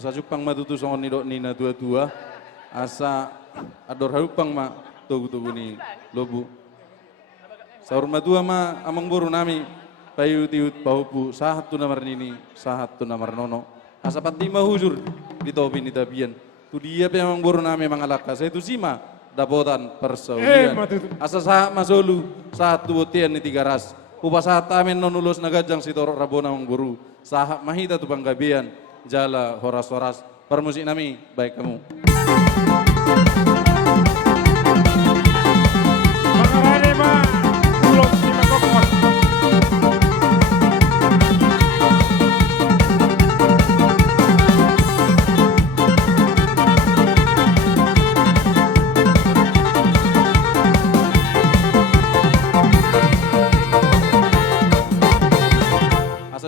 Asa Jepang matutu songon nidok nina dua-dua. Asa ador harupang ma tugu-tugu ni lobu. Saur madua ma amang boru nami. Payu tiut pahupu sahat tu namar nini, sahat tu namar nono. Asa patima hujur di topi ni tabian. Tu dia memang boru nami mangalaka. Saya tu sima dapotan persaulian. Asa sahat masolu sahat tu botian ni tiga ras. Upa sahat amin nonulus nagajang si torok rabona mang boru. Sahat mahita tu panggabian. Jala horas-horas. Permusik nami baik kamu.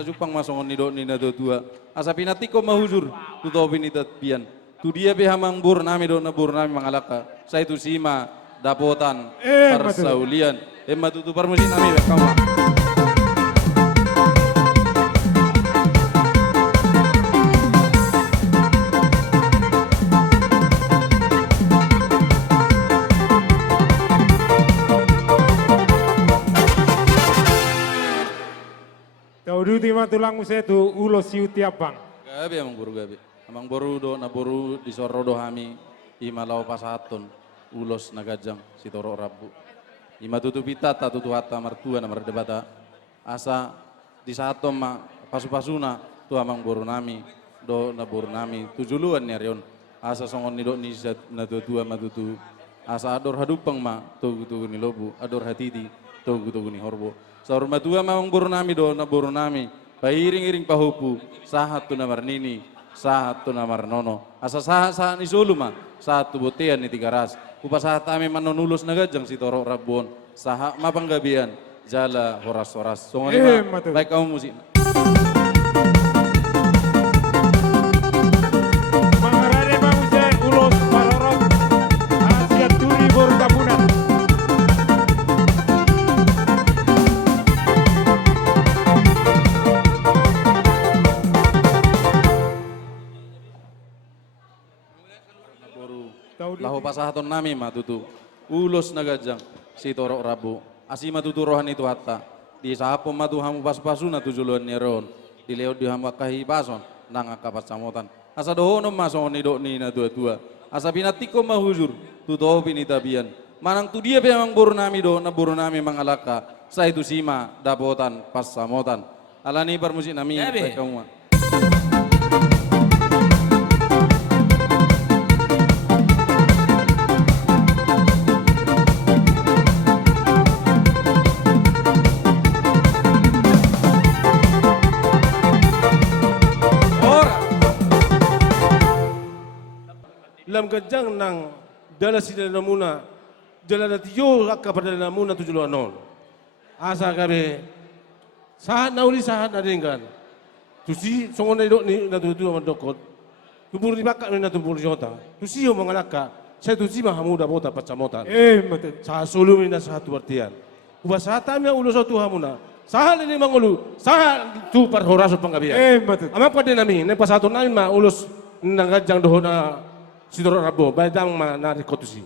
Jepang masongon nidok nina dua asa pinatiko mahujur tu topi ni tatpian tu dia behamang bur nami do nabur nami mangalaka saya tu sima dapotan persaulian emma tu permusin nami kamu. Daudu tima tulang musai tu ulos siu tiapang. Gabi amang boru gabi. Amang boru do naboru di sorodo hami imalau pasaton ulos nagajang si toro rabu. Ima tutu pita ta tutu hatta martua na mardebata. Asa di satom ma pasu-pasuna tu amang boru nami do naboru nami tujuluan ni arion. Asa songon ni do ni na tua matutu. Asa ador hadupang ma tugu ni lobu ador hatiti tugu ni horbo. Saur madua mamang boru nami do na boru nami. Pairing-iring pahupu sahat tu namar nini, sahat tu namar nono. Asa sahat ni sulu ma, sahat tu botean ni tiga ras. Upa sahat kami manonulus nagajang si torok rabon. Sahat ma panggabian, jala horas-horas. Songoni ma, baik kamu musik. Mangarane ma musai ulos parorot, asia turi boru tapunan. Lahu pasahaton nami matutu ulos nagajang si torok rabu asima tutu rohan itu hatta di sahapo matu hamu pas-pasuna tujuluan neron di leot di hamu kahi pason nang akapat samotan asa dohono masong ni dok ni na dua asa pinatiko mahujur tu topi ni tabian manang tu dia memang boru nami do na boru nami mangalaka sa itu sima dapotan pas samotan alani permusik nami baik kamu. Lam gajang nang dala sila namuna dala natiyo kepada namuna tujuh non asa kabe sahat nauli sahat nadenggan tusi songon na ni na tujuh mandokot kubur di bakak na tubur jota tusi yo mangalaka saya tusi mahamuda bota pacamotan sa sulum na satu artian uba sahatamya ulo satu hamuna sahat ini mangulu sahat tu parhoraso panggabian ama pada nami ne pasaton nami ma ulos nang gajang dohona Sidoro Rabo, baidang ma nari kotusi.